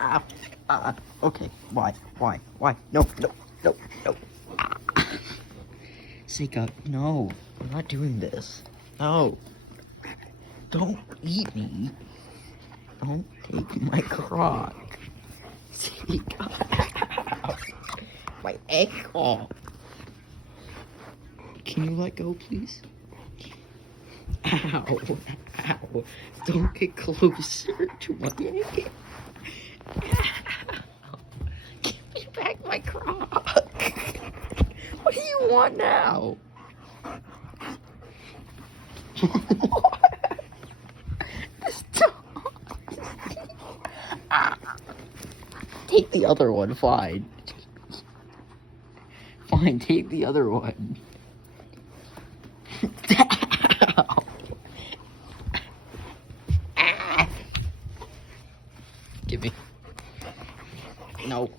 Ow. Okay. Why? No. Seika, no. I'm not doing this. No. Don't eat me. Don't take my crock. Seika. My ankle. Can you let go, please? Ow. Don't get closer to my ankle. Give me back my crock. What do you want now? Stop. Take the other one, fine. Fine, take the other one. Give me. No.